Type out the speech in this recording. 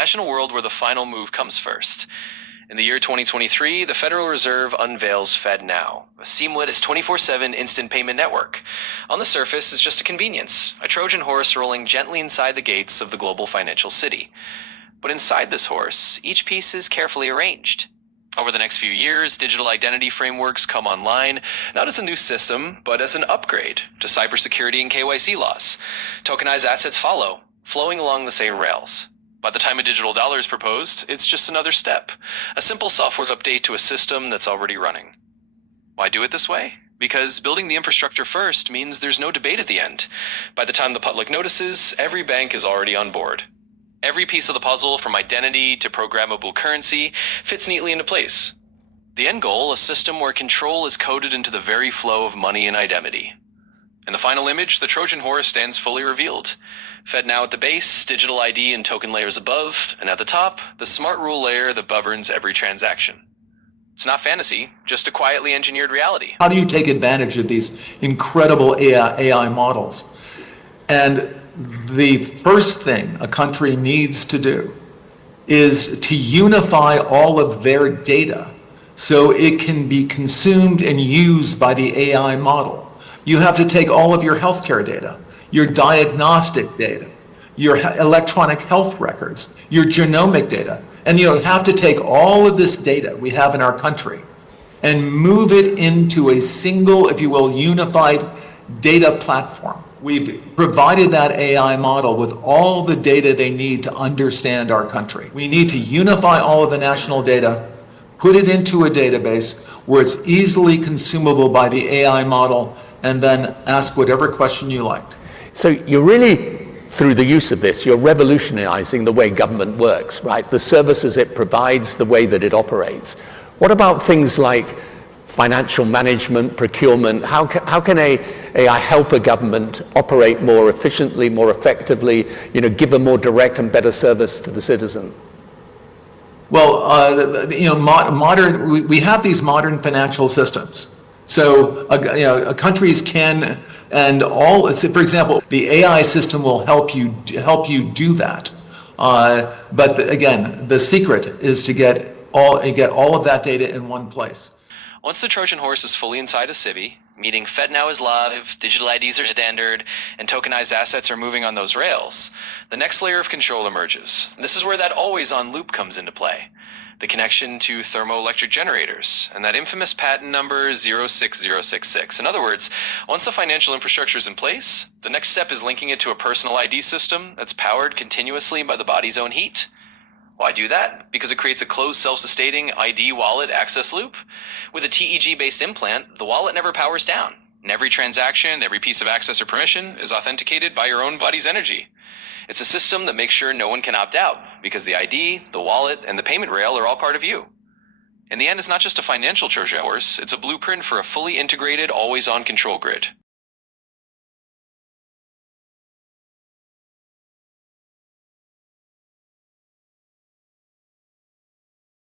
imagine a world where the final move comes first. In the year 2023, the Federal Reserve unveils FedNow, a seamless 24/7 instant payment network. On the surface, it's just a convenience, a Trojan horse rolling gently inside the gates of the global financial city. But inside this horse, each piece is carefully arranged. Over the next few years, digital identity frameworks come online, not as a new system, but as an upgrade to cybersecurity and KYC laws. Tokenized assets follow, flowing along the same rails. By the time a digital dollar is proposed, it's just another step, a simple software update to a system that's already running. Why do it this way? Because building the infrastructure first means there's no debate at the end. By the time the public notices, every bank is already on board. Every piece of the puzzle, from identity to programmable currency, fits neatly into place. The end goal, a system where control is coded into the very flow of money and identity. In the final image, the Trojan horse stands fully revealed. FedNow at the base, digital ID and token layers above, and at the top, the smart rule layer that governs every transaction. It's not fantasy, just a quietly engineered reality. How do you take advantage of these incredible AI models? And the first thing a country needs to do is to unify all of their data so it can be consumed and used by the AI model. You have to take all of your healthcare data, your diagnostic data, your electronic health records, your genomic data, and you have to take all of this data we have in our country and move it into a single, if you will, unified data platform. We've provided that AI model with all the data they need to understand our country. We need to unify all of the national data, put it into a database where it's easily consumable by the AI model, and then ask whatever question you like. So you're really, through the use of this, you're revolutionizing the way government works, right? The services it provides, the way that it operates. What about things like financial management, procurement? How can AI help a government operate more efficiently, more effectively, give a more direct and better service to the citizen? Well, we have these modern financial systems. So, countries can, and all. So for example, the AI system will help you do that. But again, the secret is to get all of that data in one place. Once the Trojan horse is fully inside a civvy, meaning FedNow is live, digital IDs are standard, and tokenized assets are moving on those rails, the next layer of control emerges. This is where that always-on loop comes into play. The connection to thermoelectric generators, and that infamous patent number 06066. In other words, once the financial infrastructure is in place, the next step is linking it to a personal ID system that's powered continuously by the body's own heat. Why do that? Because it creates a closed self-sustaining ID wallet access loop. With a TEG-based implant, the wallet never powers down, and every transaction, every piece of access or permission is authenticated by your own body's energy. It's a system that makes sure no one can opt out, because the ID, the wallet, and the payment rail are all part of you. In the end, it's not just a financial Trojan horse, it's a blueprint for a fully integrated, always-on control grid.